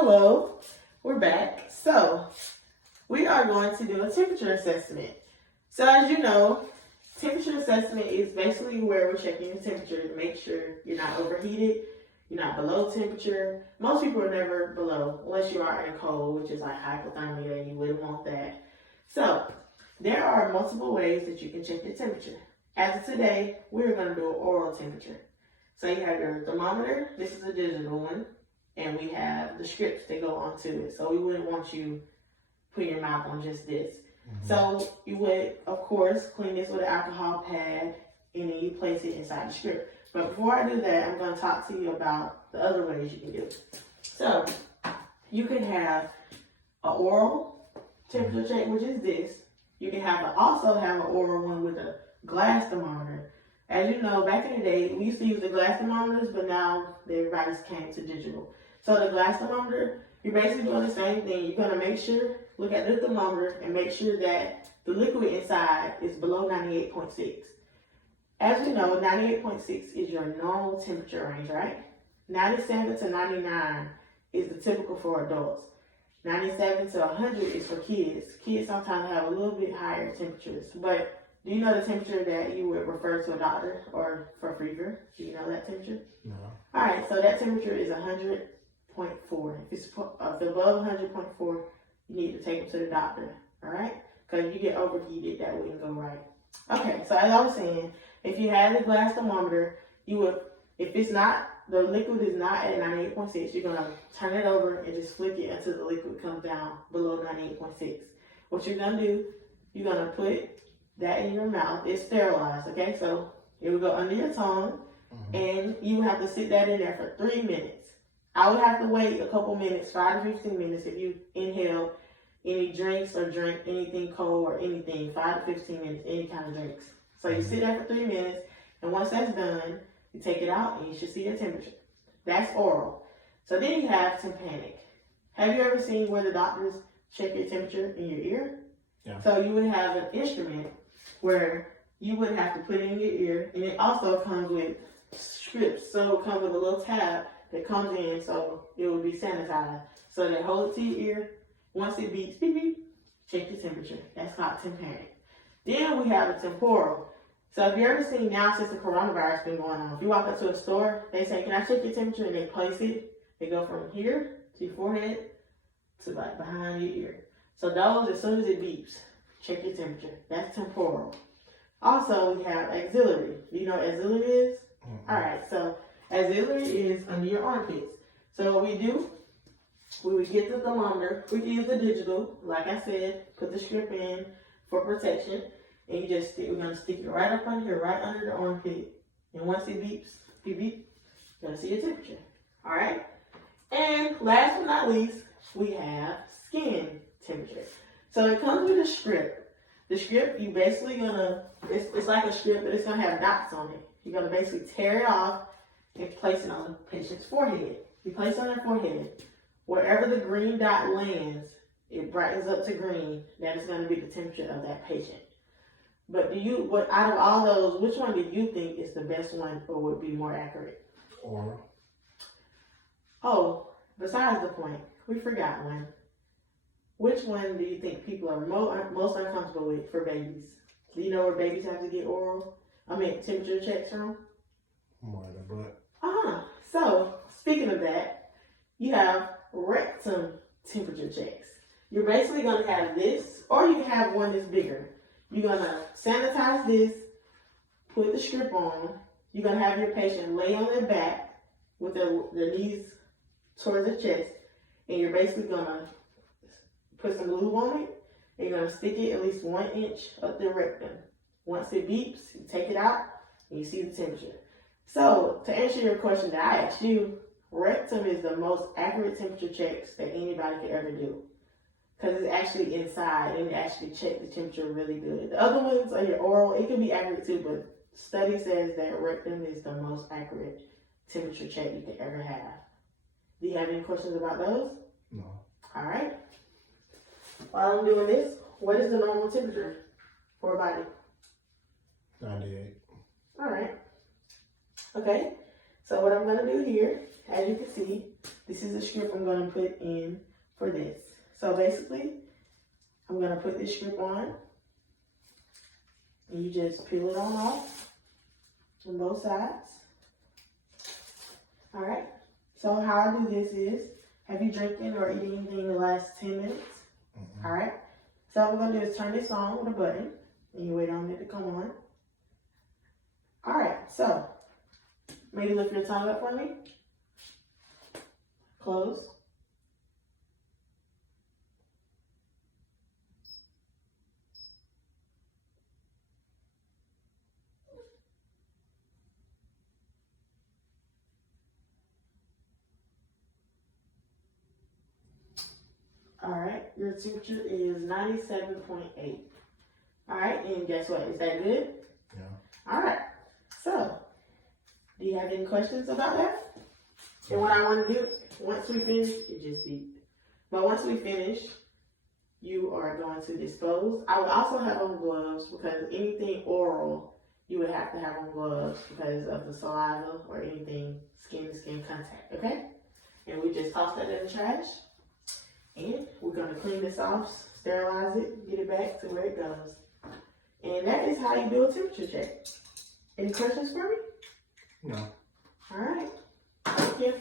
Hello, we're back. So, we are going to do a temperature assessment. So, as you know, temperature assessment is basically where we're checking your temperature to make sure you're not overheated, you're not below temperature. Most people are never below, unless you are in cold, which is like hypothermia, and you wouldn't want that. So, there are multiple ways that you can check your temperature. As of today, we're going to do an oral temperature. So, you have your thermometer. This is a digital one. And we have the strips that go onto it. So we wouldn't want you putting your mouth on just this. So you would, of course, clean this with an alcohol pad and then you place it inside the strip. But before I do that, I'm going to talk to you about the other ways you can do it. So you can have an oral temperature check, which is this. You can also have an oral one with a glass thermometer. As you know, back in the day, we used to use the glass thermometers, but now everybody's came to digital. So the glass thermometer, you're basically doing the same thing. You're going to make sure, look at the thermometer and make sure that the liquid inside is below 98.6. As you know, 98.6 is your normal temperature range, right? 97 to 99 is the typical for adults. 97 to 100 is for kids. Kids sometimes have a little bit higher temperatures, but do you know the temperature that you would refer to a doctor or for fever? Do you know that temperature? No. All right, so that temperature is 100.4. If it's above 100.4, you need to take them to the doctor, all right? Because if you get overheated, that wouldn't go right. Okay, so as I was saying, if you had the glass thermometer, you would, if it's not, the liquid is not at 98.6, you're going to turn it over and just flick it until the liquid comes down below 98.6. What you're going to do, you're going to put that in your mouth. It's sterilized, okay? So it will go under your tongue, and you have to sit that in there for 3 minutes. I would have to wait a couple minutes, 5 to 15 minutes, if you inhale any drinks or drink anything cold or anything, 5 to 15 minutes, any kind of drinks. So you sit there for 3 minutes, and once that's done, you take it out, and you should see your temperature. That's oral. So then you have tympanic. Have you ever seen where the doctors check your temperature in your ear? Yeah. So you would have an instrument where you would have to put it in your ear, and it also comes with strips. So it comes with a little tab that comes in, so it will be sanitized. So they hold it to your ear. Once it beeps, beep, beep, check your temperature. That's called tympanic. Then we have a temporal. So if you ever seen now, since the coronavirus been going on, if you walk up to a store, they say, "Can I check your temperature?" And they place it. They go from here to your forehead to like behind your ear. So those, as soon as it beeps, check your temperature. That's temporal. Also, we have axillary. Do you know what axillary is? All right, so axillary is under your armpits. So what we do, we would get the thermometer. We can use the digital. Like I said, put the strip in for protection. And you just stick, we're going to stick it right up under here, right under the armpit. And once it beeps, beep, beep, you're going to see your temperature. All right? And last but not least, we have skin temperature. So it comes with a strip. The strip, you basically gonna, it's like a strip, but it's gonna have dots on it. You're gonna basically tear it off and place it on the patient's forehead. You place it on their forehead. Wherever the green dot lands, it brightens up to green. That is gonna be the temperature of that patient. But out of all those, which one do you think is the best one or would be more accurate? Oral. Oh, besides the point, we forgot one. Which one do you think people are most uncomfortable with for babies? Do you know where babies have to get temperature checks from? More in the butt. So, speaking of that, you have rectum temperature checks. You're basically going to have this, or you can have one that's bigger. You're going to sanitize this, put the strip on. You're going to have your patient lay on their back with their knees towards their chest, and you're basically going to put some lube on it, and you're going to stick it at least 1 inch up the rectum. Once it beeps, you take it out, and you see the temperature. So, to answer your question that I asked you, rectum is the most accurate temperature checks that anybody could ever do. Because it's actually inside, and it actually check the temperature really good. The other ones are your oral. It can be accurate too, but study says that rectum is the most accurate temperature check you could ever have. Do you have any questions about those? No. All right. While I'm doing this, what is the normal temperature for a body? 98. All right. Okay. So what I'm going to do here, as you can see, this is the script I'm going to put in for this. So basically, I'm going to put this script on. And you just peel it on off on both sides. Alright, so how I do this is, have you drinking or eating anything in the last 10 minutes? Mm-hmm. Alright, so what we're going to do is turn this on with a button, and you wait on it to come on. Alright, so, maybe lift your tongue up for me. Close. Alright, your temperature is 97.8. Alright, and guess what? Is that good? Yeah. Alright, so, do you have any questions about that? And what I want to do, once we finish, it just beep. But once we finish, you are going to dispose. I would also have on gloves because anything oral, you would have to have on gloves because of the saliva or anything skin to skin contact, okay? And we just toss that in the trash. And we're going to clean this off, sterilize it, get it back to where it goes. And that is how you do a temperature check. Any questions for me? No. All right. Thank you.